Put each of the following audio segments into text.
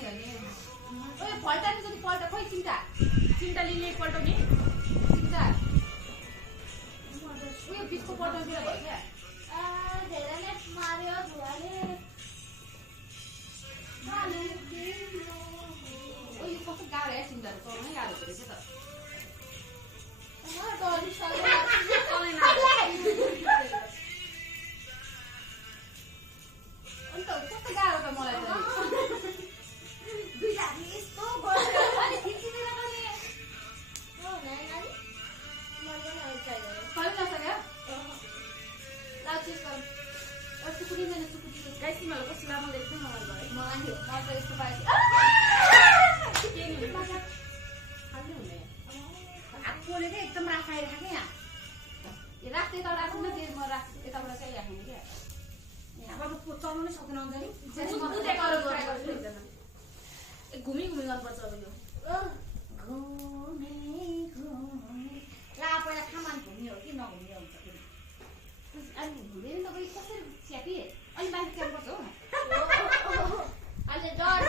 गर्ने हो नि ओए पल्टानी जति पल्टा खोइ चिन्ता लिने पल्टाउने चिन्ता उयो बिचको पल्टाउतिर भयो क्या धेरै नै मार्यो धुवाले ओइ कस्तो गाह्रो है चिन्ताहरू चलाउनै गाह्रो हुँदो रहेछ अन्त कस्तो गाह्रो त मलाई त दुईटा यस्तो गर्छ अनि खिचिदिन पनि हो नाइ नानी मलाई पनि चाहियो खै नसक्यो ला चेक गर अस्ति कुनै मैंने चुकुटी गाइस तिमीहरु कस्तो लामो देख्दै मलाई भयो मलाई नि म त यस्तो पाएँ के नि माछा खाल्नु हुने आफूले चाहिँ एकदम राखाइ राखे यहाँ ए राख्दै त राख्नु न त्यो म राख यताबाट चाहिँ राख्नु क्या यहाँबाट चल्नु नै सक्दैन अन्त नि बुझे गरे ट्राई गर्छु एकजना घुमी गर्नुपर्छ अब यो घुमे ला पहिला खामान घुम्ने हो कि नघुम्ने हुन्छ अनि घुमेर तपाईँ कसरी स्यापी अनि बाहिर क्याम्पस हो अहिले डर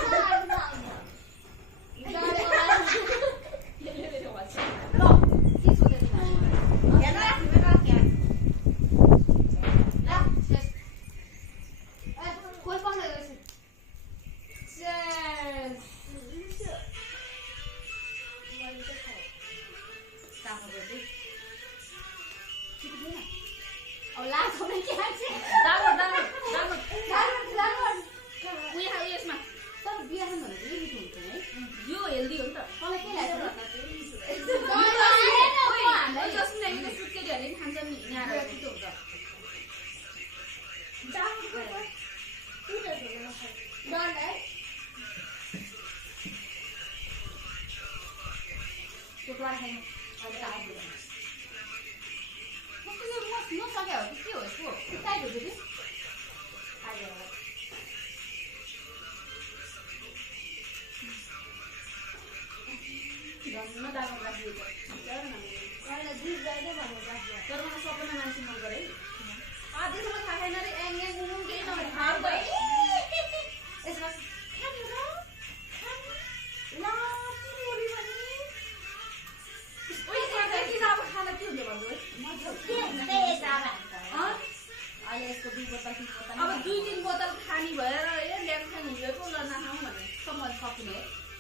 अब 2-3 बोतल खानी भएर ए ल्याक खानी हिँडेको ल नखाउँ भने सम्म सक्ने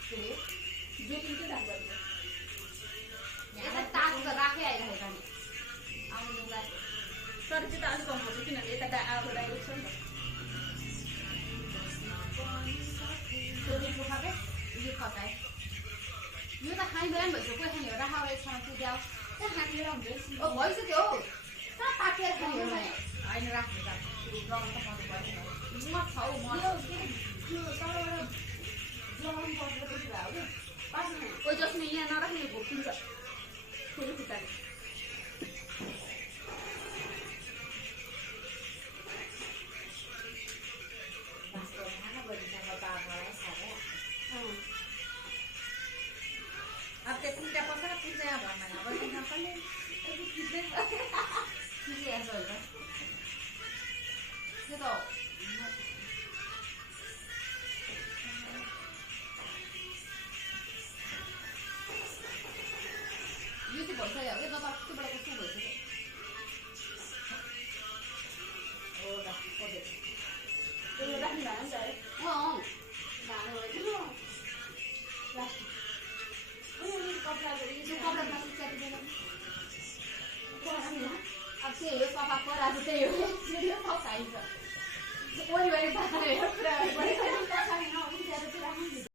त्यसले 2-3 के राख्छ यता ताक त राखे आइरहेको नि आउनुलाई तर चाहिँ त अलिक कम हुन्छ किनभने यता आगो लागेको छ नि त खाके यो खकाए यो त खाइ बिहान भइसक्यो कोही खाने हो राखा एकसँग पुग्यो त्यहाँ खानेर हुन्छ ओ भइसक्यो हौ कहाँ पाकेर खाने हो भने होइन राख्नु त गरम त गर्नु पर्छ म छौ म यो सरबाट जलाउनु पर्छ कुरा हो कि ओ जसले यहाँ नराख्ने भोकिन्छ फेरि खुट्टाले अब त्यति त्यहाँ पसेर पुग्छ यहाँ भन्नु अब त्यहाँ कसले के याद हुन्छ त्यो त यो चाहिँ भइसक्यो कि तपाईँ कतिबाट कस्तो भइसक्यो हो राख्नु भएन नि त है भाँडो भयो प्लास्टिक कपडा प्लास्टिक च्यातिँदैन अब त्यही हो सफा पराएको त्यही हो खाइन्छ वरिपरि